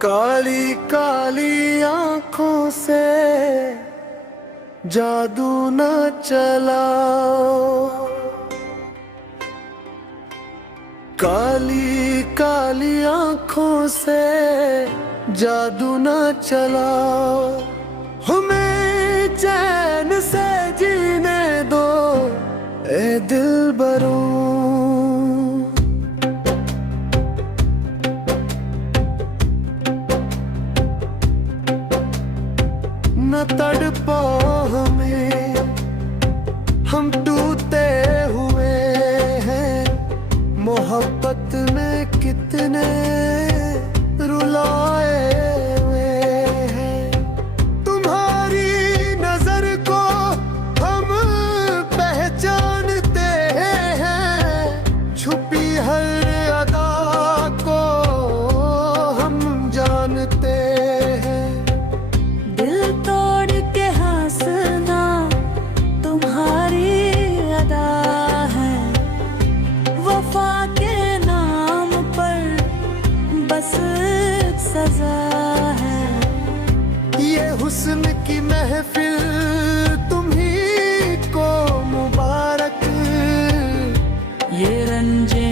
काली काली आंखों से जादू न चलाओ, काली काली आंखों से जादू न चलाओ, हमें चैन से जीने दो ए दिलबरो। न तड़पाओ हमें, हम टूटे हुए हैं, मोहब्बत में कितने रुलाए हुए हैं। तुम्हारी नजर को हम पहचानते हैं, छुपी हर अदा को हम जानते हैं। दिल तोड़ के हंसना तुम्हारी अदा है, वफा के नाम पर बस सजा है। ये हुस्न की महफिल तुम्ही को मुबारक, ये रंजे